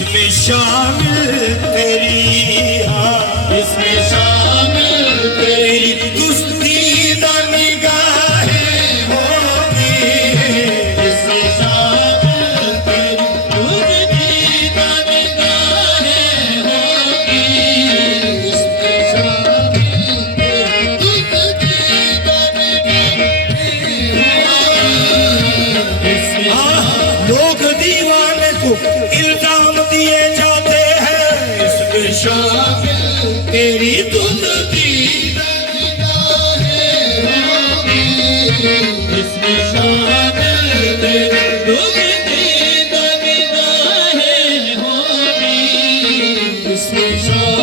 इसमें शामिल तेरी, हाँ इसमें शामिल तेरी दुस्तीदा निगाहें होगी, इसमें शामिल तेरी दुस्तीदा निगाहें होगी, इसमें शामिल तेरी दुस्तीदा निगाहें होगी। लोग दीवाने को इल्जाम दिए जाते हैं, इसमें शामिल तेरी दुस्तीदा निगाहें होगी, इसमें शामिल तेरी दुस्तीदा निगाहें होगी, इसमें शामिल